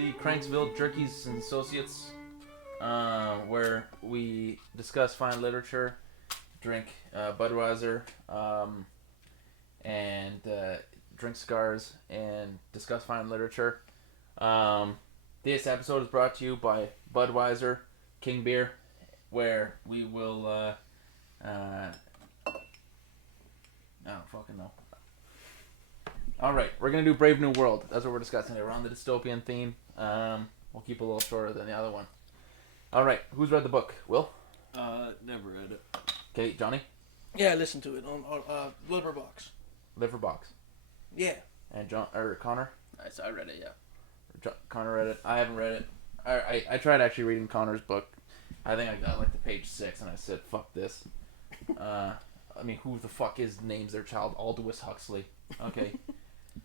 the Cranksville Jerkies and Associates, where we discuss fine literature, drink Budweiser, and drink cigars, and discuss fine literature. This episode is brought to you by Budweiser King Beer, where we will, I don't fucking know. Alright, we're going to do Brave New World. That's what we're discussing today. We're on the dystopian theme. We'll keep it a little shorter than the other one. Alright, who's read the book? Will? Never read it. Okay, Johnny? Yeah, I listened to it on Liverbox. Liverbox. Yeah. And Connor? I read it, yeah. Connor read it. I haven't read it. I tried actually reading Connor's book. I think I got like to page 6 and I said, fuck this. I mean, who the fuck names their child Aldous Huxley? Okay.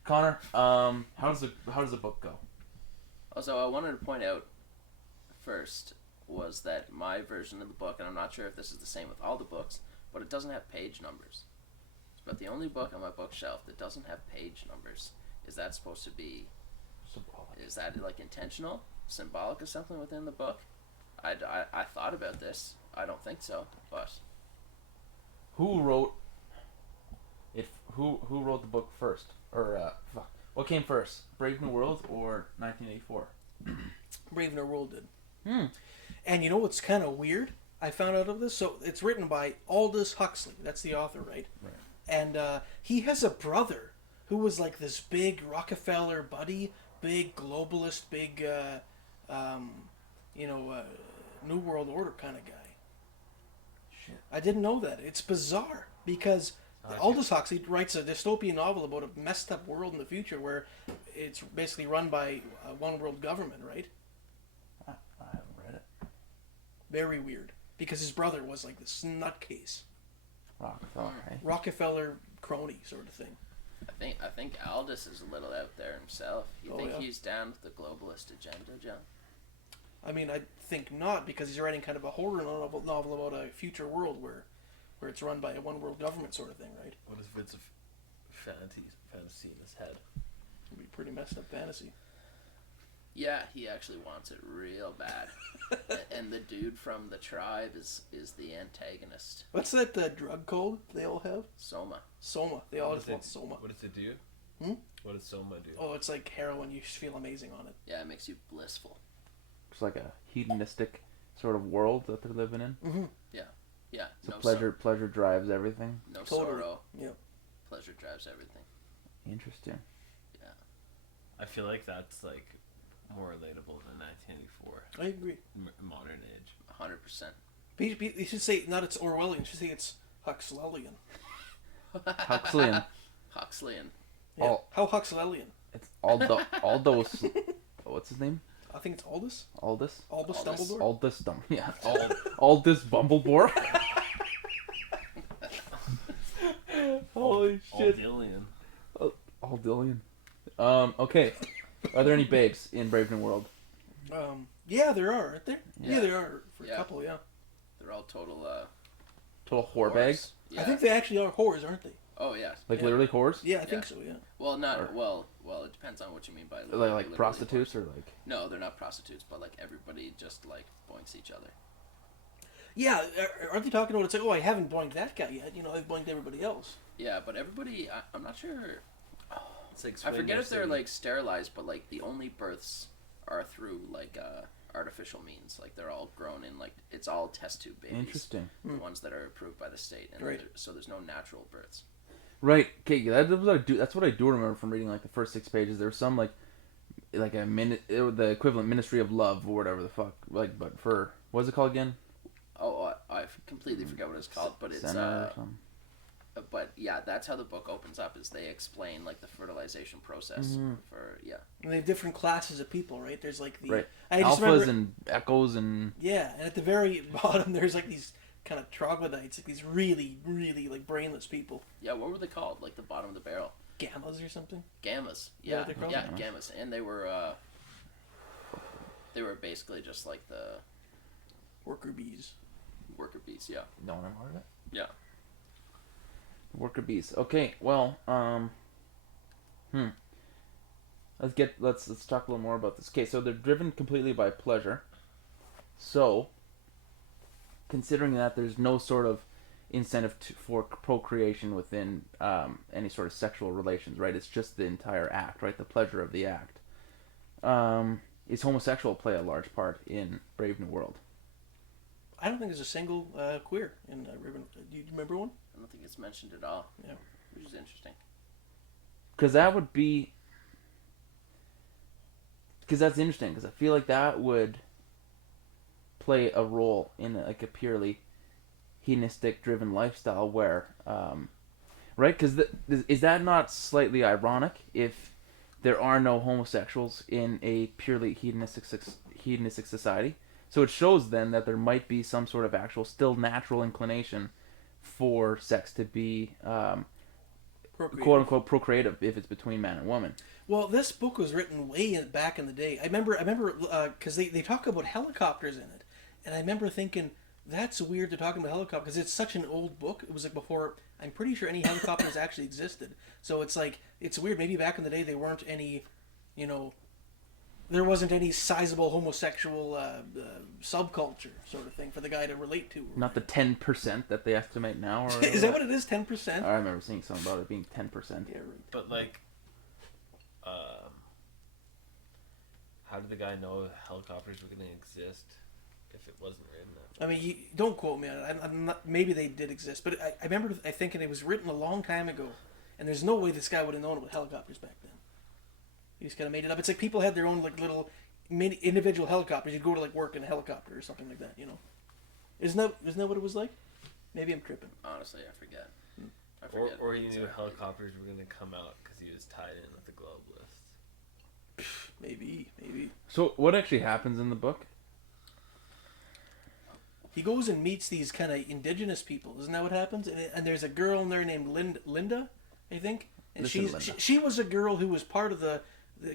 Connor, how does the book go? Also, I wanted to point out first was that my version of the book, and I'm not sure if this is the same with all the books, but it doesn't have page numbers. It's about the only book on my bookshelf that doesn't have page numbers. Is that supposed to be symbolic? Is that like intentional, symbolic of something within the book? I thought about this. I don't think so, but who wrote it? Who wrote the book first? Or what came first, Brave New World or 1984? Brave New World did. And you know what's kind of weird? I found out of this. So it's written by Aldous Huxley. That's the author, right? Right. And he has a brother who was like this big Rockefeller buddy, big globalist, big, New World Order kind of guy. Shit. I didn't know that. It's bizarre because Aldous Huxley writes a dystopian novel about a messed up world in the future where it's basically run by a one world government, right? I haven't read it. Very weird. Because his brother was like this nutcase. Rockefeller, right? Rockefeller crony sort of thing. I think Aldous is a little out there himself. You think yeah? he's down with the globalist agenda, John? I mean, I think not, because he's writing kind of a horror novel about a future world where it's run by a one world government sort of thing, right? What if it's a fantasy in his head? It'd be pretty messed up fantasy. Yeah, he actually wants it real bad. And the dude from the tribe is the antagonist. What's that drug called they all have? Soma. They all just want Soma. What does it do? What does Soma do? Oh, it's like heroin. You just feel amazing on it. Yeah, it makes you blissful. It's like a hedonistic sort of world that they're living in. Mm-hmm. Yeah. So pleasure drives everything. No Totally. sorrow. Yeah. Pleasure drives everything. Interesting. Yeah. I feel like that's like more relatable than 1984. I agree. Modern age. 100%. You should say not it's Orwellian. You should say it's Huxleyan. Huxleyan. Huxleyan. Yeah. How Huxleyan? It's Aldous. What's his name? I think it's Aldous. Aldous. Aldous Dumbledore. Aldous Yeah. Aldous Bumbledore. Holy shit. Aldillian. Okay. Are there any babes in Brave New World? Yeah, there are, aren't there? Yeah. There are for a couple. Yeah. They're all total Total whore bags? Yeah. I think they actually are whores, aren't they? Oh yeah. Like literally whores? Yeah, I think so. Yeah. Well, not well. It depends on what you mean by Like prostitutes whores. or like? No, they're not prostitutes, but like everybody just like boinks each other. Yeah, aren't they talking about it's like, oh, I haven't boinked that guy yet. I've boinked everybody else. Yeah, but everybody, I'm not sure. It's like I forget if they're like sterilized, but like the only births are through like artificial means. Like they're all grown in like it's all test tube babies. Interesting. The ones that are approved by the state, and right. so there's no natural births. Right. Okay. That's what I do remember from reading like the first 6 pages. There was some like the equivalent Ministry of Love or whatever the fuck. Like, but for what's it called again? Oh, I completely forgot what it's called, but it's or something. But yeah, that's how the book opens up. Is they explain like the fertilization process for And they have different classes of people, right? There's like the right. I just Alphas remember, and echoes and yeah, and at the very bottom there's like these kind of troglodytes, like these really, really like brainless people. Yeah, what were they called? Like the bottom of the barrel. Gammas or something. Gammas. Yeah, Yeah, they're called? yeah, gammas, and they were basically just like the Worker bees. worker bees. Yeah. no one ever heard of it. Yeah. Worker bees. Okay. Well. let's talk a little more about this. Okay, so they're driven completely by pleasure. So, considering that there's no sort of incentive for procreation within any sort of sexual relations, right? It's just the entire act, right? The pleasure of the act. Is homosexual play a large part in Brave New World? I don't think there's a single queer in Ribbon. Do you remember one? I don't think it's mentioned at all. Yeah. Which is interesting. Because that would be... Because that's interesting, because I feel like that would play a role in like a purely hedonistic driven lifestyle where... right? Because is that not slightly ironic if there are no homosexuals in a purely hedonistic society? So it shows then that there might be some sort of actual, still natural inclination for sex to be, quote unquote, procreative if it's between man and woman. Well, this book was written way back in the day. I remember, because they talk about helicopters in it, and I remember thinking that's weird to talk about helicopters because it's such an old book. It was like before. I'm pretty sure any helicopters actually existed. So it's like it's weird. Maybe back in the day they weren't any, there wasn't any sizable homosexual subculture sort of thing for the guy to relate to. Not the 10% that they estimate now. Or Is that what it is? 10%? I remember seeing something about it being 10%. Yeah, right. But like, how did the guy know helicopters were going to exist if it wasn't written that? I mean, don't quote me on it. I'm not, maybe they did exist, but I remember thinking it was written a long time ago, and there's no way this guy would have known about helicopters back then. He just kind of made it up. It's like people had their own like little mini individual helicopters. You'd go to like work in a helicopter or something like that. Isn't that what it was like? Maybe I'm tripping. Honestly, I forget. Or he knew helicopters were going to come out because he was tied in with the globalists. Maybe. So what actually happens in the book? He goes and meets these kind of indigenous people. Isn't that what happens? And there's a girl in there named Linda, I think. And she was a girl who was part of the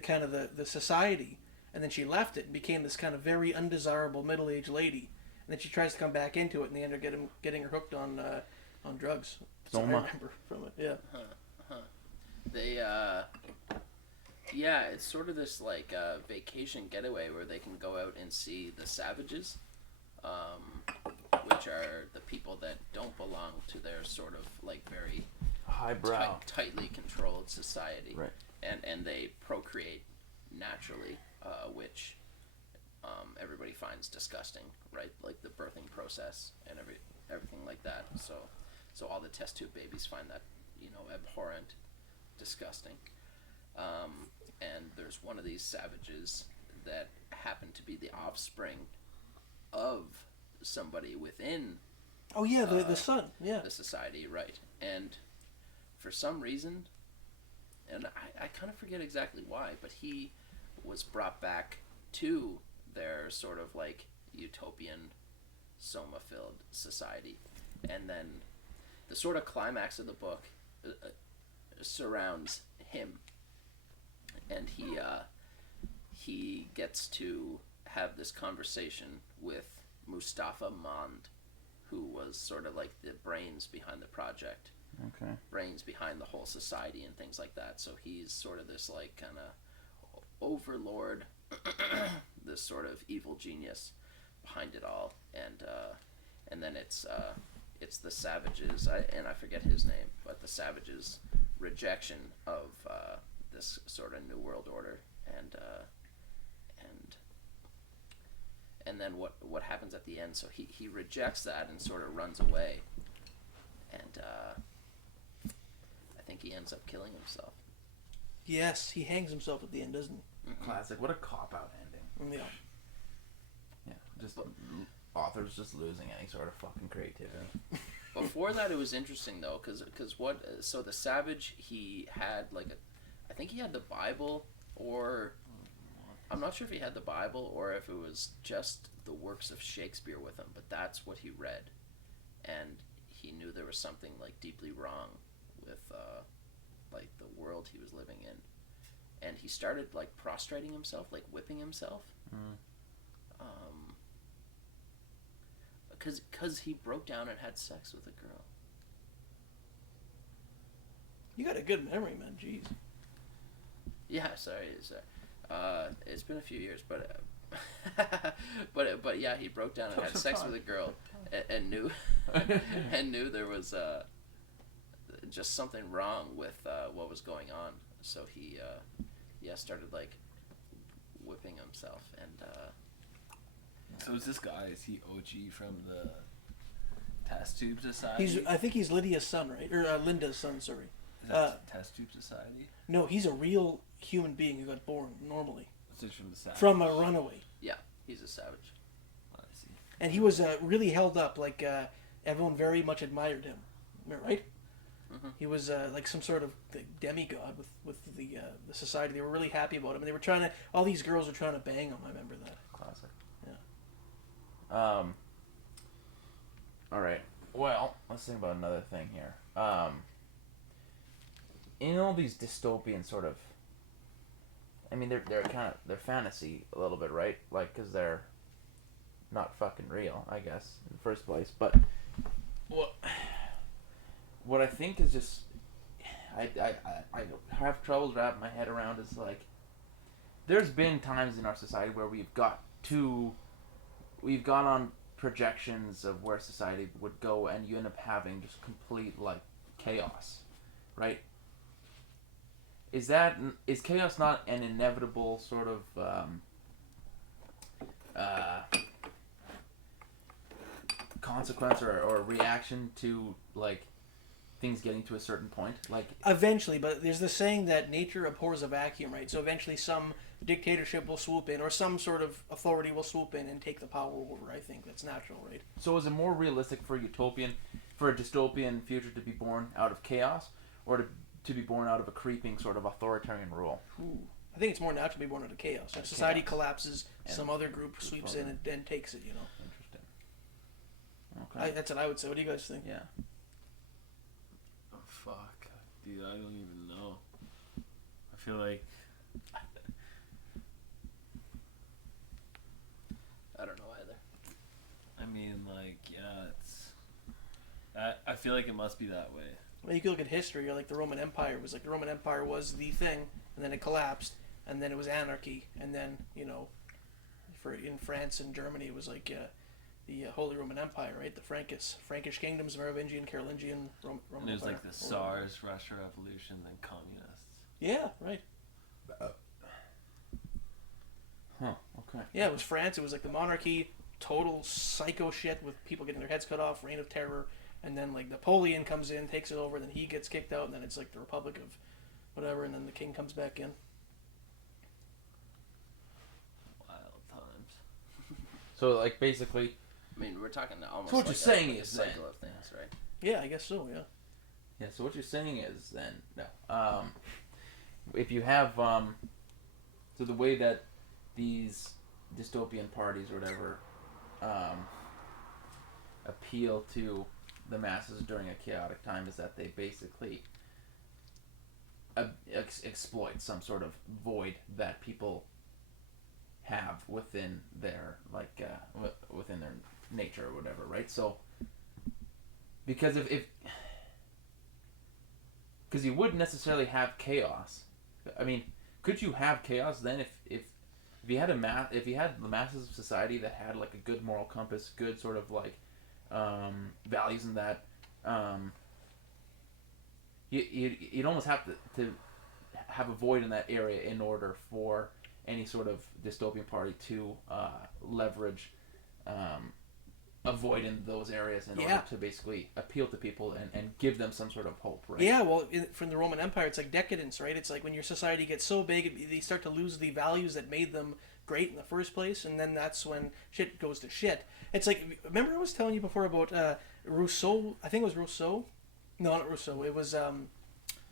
kind of the society, and then she left it and became this kind of very undesirable middle-aged lady. And then she tries to come back into it, and they end up getting her hooked on drugs. That's what I remember from it. Yeah. They yeah, it's sort of this like vacation getaway where they can go out and see the savages, which are the people that don't belong to their sort of like very highbrow, tightly controlled society, right? And they procreate naturally, which everybody finds disgusting, right? Like the birthing process and everything like that. So all the test tube babies find that abhorrent, disgusting. And there's one of these savages that happen to be the offspring of somebody within. Oh yeah, the son. Yeah. The society, right? And for some reason, and I kind of forget exactly why, but he was brought back to their sort of like utopian, soma-filled society, and then the sort of climax of the book surrounds him, and he gets to have this conversation with Mustafa Mond, who was sort of like the brains behind the project. Okay. Brains behind the whole society and things like that. So he's sort of this like kind of overlord, this sort of evil genius behind it all, and then it's the savages, I forget his name, but the savages' rejection of this sort of new world order, and then what happens at the end. So he rejects that and sort of runs away, and I think he ends up killing himself. Yes, he hangs himself at the end, doesn't he? Mm-hmm. Classic. What a cop-out ending. Yeah. Yeah. Just authors just losing any sort of fucking creativity. Before that, it was interesting though, because so the savage, he had I think he had the Bible, or I'm not sure if he had the Bible or if it was just the works of Shakespeare with him, but that's what he read, and he knew there was something like deeply wrong with like the world he was living in, and he started like prostrating himself, like whipping himself, because he broke down and had sex with a girl. You got a good memory, man. Jeez. Yeah, sorry. It's been a few years, but but yeah, he broke down and had sex with a girl, and knew and knew there was just something wrong with what was going on. So he started like whipping himself and. So is this guy? Is he Ogee from the Test Tube Society? I think he's Lydia's son, right? Or Linda's son, sorry. Is that Test Tube Society? No, he's a real human being who got born normally. So he's from the Savage. From a runaway. Yeah, he's a savage. I see. And he was really held up, like everyone very much admired him. Am I right? Mm-hmm. He was like some sort of demigod with the society. They were really happy about him, and they were trying to. All these girls were trying to bang him. I remember that. Classic. Yeah. All right. Well, let's think about another thing here. In all these dystopian sort of, I mean, they're fantasy a little bit, right? Like, because they're not fucking real, I guess, in the first place. But what I think is just, I have trouble wrapping my head around is like, there's been times in our society where we've gone on projections of where society would go, and you end up having just complete like chaos, right? Is chaos not an inevitable sort of consequence or reaction to like things getting to a certain point? Like Eventually, but there's this saying that nature abhors a vacuum, right? So eventually some dictatorship will swoop in, or some sort of authority will swoop in and take the power over. I think that's natural, right? So is it more realistic for a dystopian future to be born out of chaos, or to be born out of a creeping sort of authoritarian rule? Ooh. I think it's more natural to be born out of chaos. If society Chaos. collapses, And some other group sweeps in and takes it, you know. Interesting. Okay. That's what I would say. What do you guys think? Yeah. Oh fuck, dude! I don't even know. I feel like I don't know either. I mean, like, yeah, it's. I feel like it must be that way. Well, you could look at history, or like the Roman Empire was like the Roman Empire was the thing, and then it collapsed, and then it was anarchy, and then in France and Germany it was like the Holy Roman Empire, right? The Frankish kingdoms, Merovingian, Carolingian, Roman And there's Empire. like the SARS, Russia Revolution, then communists. Yeah, right. Huh. Okay. Yeah, it was France. It was like the monarchy, total psycho shit with people getting their heads cut off, reign of terror, and then like Napoleon comes in, takes it over, and then he gets kicked out, and then it's like the Republic of whatever, and then the king comes back in. Wild times. So like basically, I mean, we're talking almost So what like you're saying like a is cycle then- of things, right? Yeah, I guess so. Yeah. yeah. So what you're saying is then if you have so the way that these dystopian parties or whatever appeal to the masses during a chaotic time is that they basically exploit some sort of void that people have within their within their nature or whatever, right? So because if because you wouldn't necessarily have chaos. I mean, could you have chaos then if you had if you had the masses of society that had like a good moral compass, good sort of like values in that, you'd almost have to have a void in that area in order for any sort of dystopian party to leverage a void in those areas in order to basically appeal to people and give them some sort of hope, right? Yeah, well, from the Roman Empire, it's like decadence, right? It's like when your society gets so big, they start to lose the values that made them great in the first place, and then that's when shit goes to shit. It's like, remember I was telling you before about Rousseau? I think it was Rousseau. No, not Rousseau. It was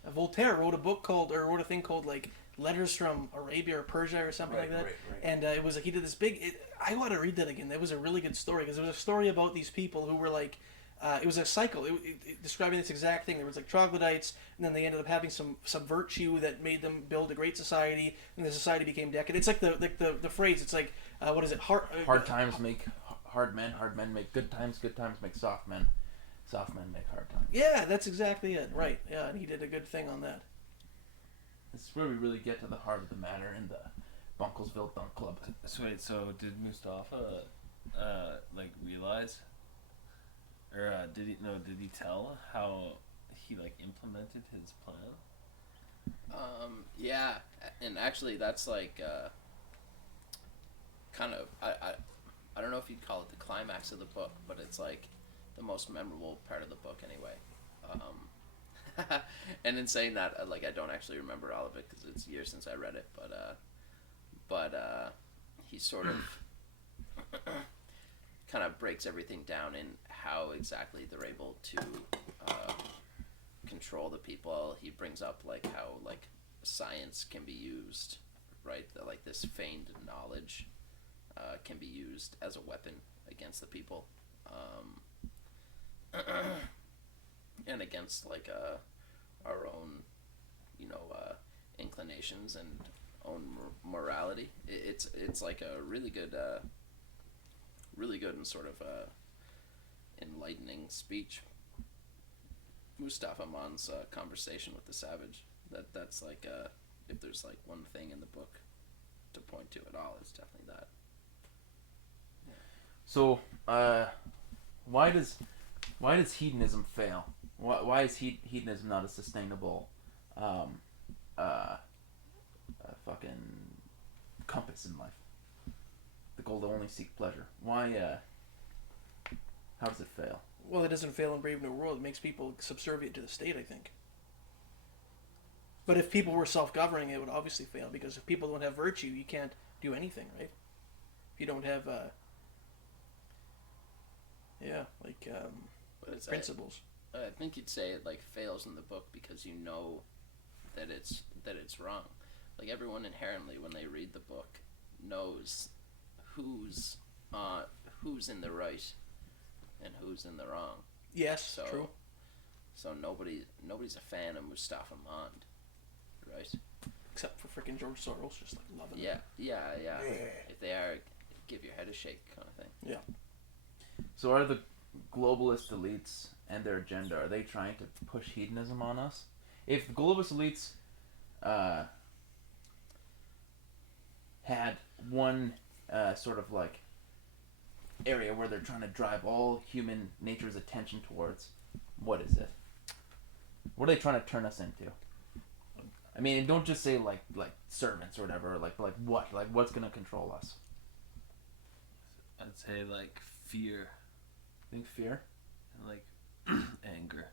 Voltaire wrote a thing called like Letters from Arabia or Persia or something like that. Right. And it was like he did this big. I want to read that again. That was a really good story because it was a story about these people who were like. It was a cycle. It describing this exact thing. There was like troglodytes, and then they ended up having some virtue that made them build a great society, and the society became decadent. It's like the phrase. It's like what is it? Hard times make hard men. Hard men make good times. Good times make soft men. Soft men make hard times. Yeah, that's exactly it. Right. Yeah, and he did a good thing on that. This is where we really get to the heart of the matter in the Bunklesville Dunk Club. So wait, so did Mustafa, like realize, or did he tell how he like implemented his plan? Yeah, and actually that's like kind of I don't know if you'd call it the climax of the book, but it's like the most memorable part of the book anyway. And in saying that, like I don't actually remember all of it because it's years since I read it, but he sort of kind of breaks everything down in how exactly they're able to control the people. He brings up like how like science can be used, right? That like this feigned knowledge can be used as a weapon against the people, and against like our own, inclinations and own morality. It's like a really good and sort of enlightening speech. Mustafa Man's conversation with the savage. That's like if there's like one thing in the book to point to at all, it's definitely that. So, why does hedonism fail? Why is hedonism not a sustainable fucking compass in life? The goal to only seek pleasure. Why? How does it fail? Well, it doesn't fail in Brave New World. It makes people subservient to the state, I think. But if people were self-governing, it would obviously fail, because if people don't have virtue, you can't do anything, right? If you don't have, But it's principles. I think you'd say it like fails in the book because you know that it's wrong. Like everyone inherently, when they read the book, knows who's in the right and who's in the wrong. Yes, So true. So nobody's a fan of Mustafa Mond, right? Except for freaking George Soros, just like loving Yeah, it. yeah. If they are, give your head a shake kind of thing. Yeah. So are the globalist elites and their agenda, are they trying to push hedonism on us? If the globalist elites had one sort of like area where they're trying to drive all human nature's attention towards, what is it? What are they trying to turn us into? I mean, don't just say like servants or whatever. Like what? Like what's gonna control us? I'd say like fear Think fear. and like anger,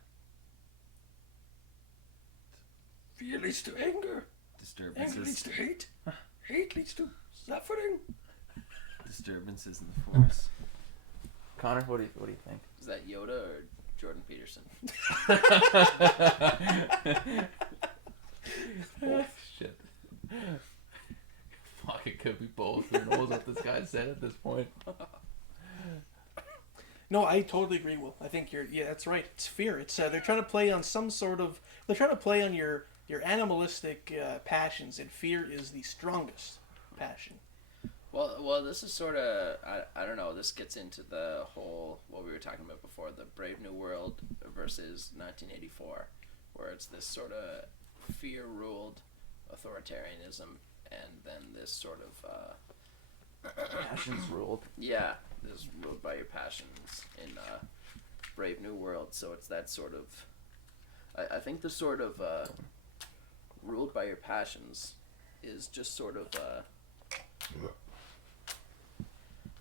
Fear leads to anger. Anger leads disturbances, to hate. Hate leads to suffering. disturbances in the force. Connor, what do you think? Is that Yoda or Jordan Peterson? Oh shit! Fuck, it could be both. Who knows what this guy said at this point? No, I totally agree, Will. I think that's right. It's fear. It's they're trying to play on they're trying to play on your animalistic passions, and fear is the strongest passion. Well, this is sort of I don't know. This gets into the whole what we were talking about before, the Brave New World versus 1984, where it's this sort of fear-ruled authoritarianism, and then this sort of Passions ruled. yeah, this ruled by your passions in Brave New World. So it's that sort of I think the sort of ruled by your passions is just sort of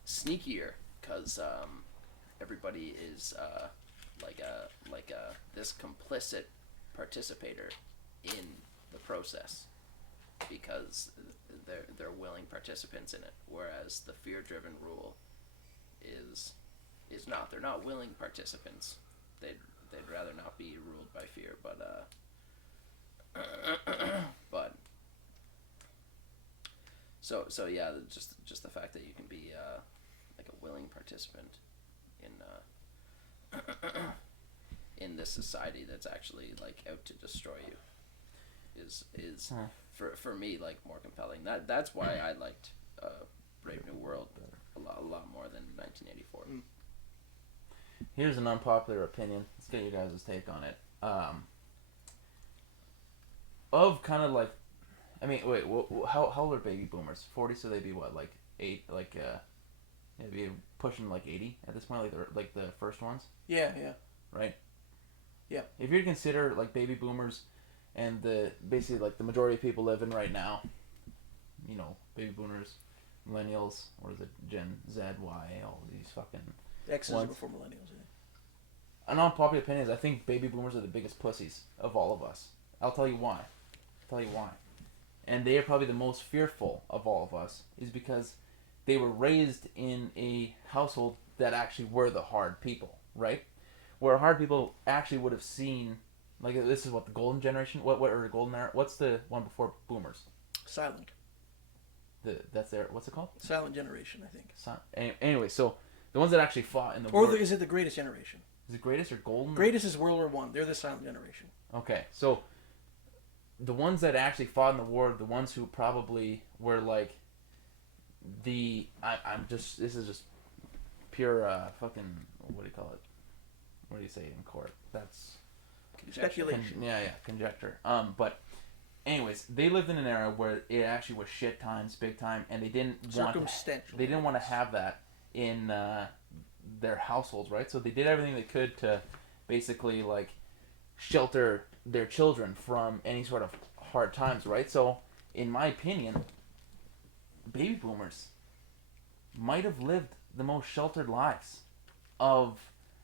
sneakier, because everybody is this complicit participator in the process, because they're willing participants in it, whereas the fear-driven rule is not. They're not willing participants. They'd rather not be ruled by fear, but so yeah, just the fact that you can be like a willing participant in in this society that's actually like out to destroy you is for me like more compelling. That's why I liked Brave New World a lot more than 1984. Here's an unpopular opinion. Let's get you guys' take on it. Of kind of like I mean, wait, how old are baby boomers? 40, so they'd be what, like 8, they'd be pushing like 80 at this point, like the first ones, Yeah. right? Yeah. If you consider like baby boomers, and basically like the majority of people living right now, you know, baby boomers, millennials, what is it, Gen Z, Y, all these fucking X's ones. before millennials. Yeah. An unpopular opinion is I think baby boomers are the biggest pussies of all of us. I'll tell you why. And they are probably the most fearful of all of us, is because they were raised in a household that actually were the hard people, right? Where hard people actually would have seen, like, this is what the golden generation, or golden era, what's the one before boomers? Silent. That's their, what's it called? Silent generation, I think. Anyway, so the ones that actually fought in the Or war. is it the greatest generation? Is it greatest or golden? Greatest is World War One. They're the silent generation. Okay, so the ones that actually fought in the war, the ones who probably were like this is just pure fucking, what do you call it? What do you say in court? That's Speculation. conjecture. But anyways, they lived in an era where it actually was shit times, big time, and they didn't want to have that in their households, right? So they did everything they could to basically like shelter their children from any sort of hard times, right? So in my opinion, baby boomers might have lived the most sheltered lives of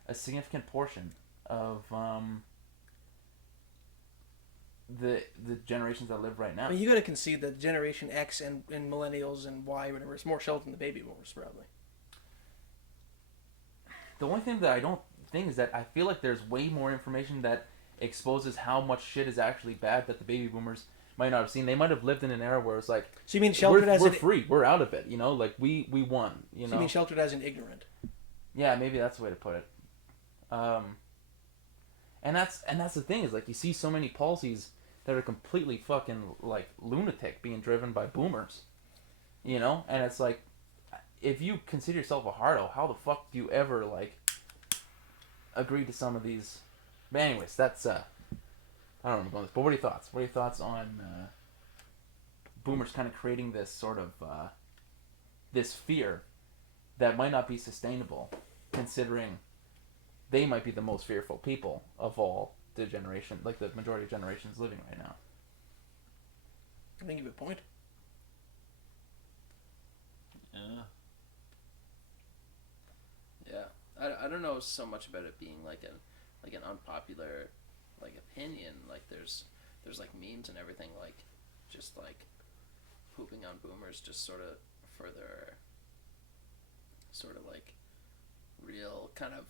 a significant portion of the generations that live right now. I mean, you got to concede that Generation X and millennials and Y, whatever, is more sheltered than the baby boomers, probably. The only thing that I don't think is that I feel like there's way more information that exposes how much shit is actually bad that the baby boomers might not have seen. They might have lived in an era where it's like, so you mean sheltered we're free, we're out of it, you know, like we won, you know. So you mean sheltered as in ignorant? Yeah, maybe that's the way to put it. And that's the thing, is like you see so many policies that are completely fucking like lunatic being driven by boomers, you know, and it's like, if you consider yourself a hardo, how the fuck do you ever like agree to some of these? But anyways, that's I don't know where I'm going with this, but what are your thoughts? What are your thoughts on boomers kind of creating this sort of this fear that might not be sustainable, considering they might be the most fearful people of all the generation, like the majority of generations living right now? I think you have a point. Yeah, I don't know so much about it being like an unpopular like opinion. Like there's like memes and everything, like just like pooping on boomers, just sort of further sort of like real kind of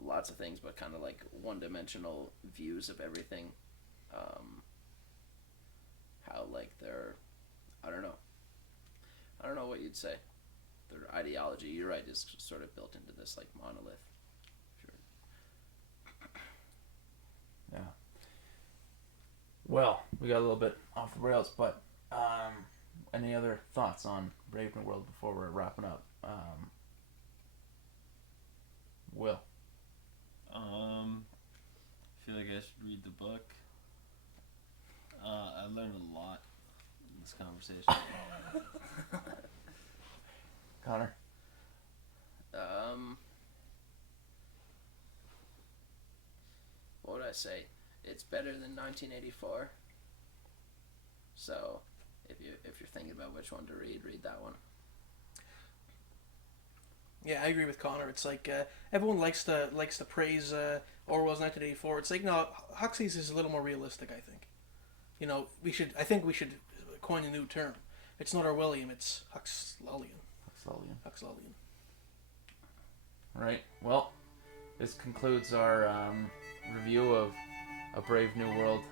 lots of things, but kind of like one-dimensional views of everything. How like they're, I don't know what you'd say. Their ideology, you're right, is sort of built into this like monolith. Sure. Yeah. Well, we got a little bit off the rails, but any other thoughts on Brave New World before we're wrapping up? Will. I feel like I should read the book. I learned a lot in this conversation. Connor. What would I say? It's better than 1984. So, if you're thinking about which one to read that one. Yeah, I agree with Connor. It's like everyone likes to praise Orwell's 1984. It's like, no, Huxley's is a little more realistic, I think. You know, I think we should coin a new term. It's not Orwellian, it's Huxleyan. Huxleyan. Right. Well, this concludes our review of A Brave New World,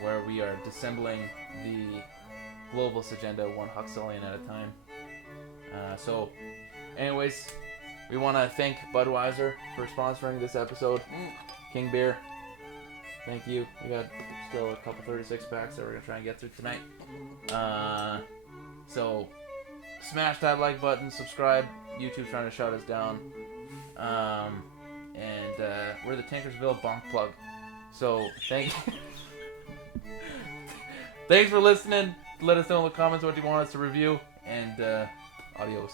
where we are dissembling the globalist agenda one Huxleyan at a time. So, anyways, we want to thank Budweiser for sponsoring this episode. King Beer, thank you. We got still a couple 36 packs that we're going to try and get through tonight. So, smash that like button, subscribe. YouTube's trying to shut us down. And we're the Tinkersville Bonk Plug. So thanks for listening. Let us know in the comments what you want us to review, and adios.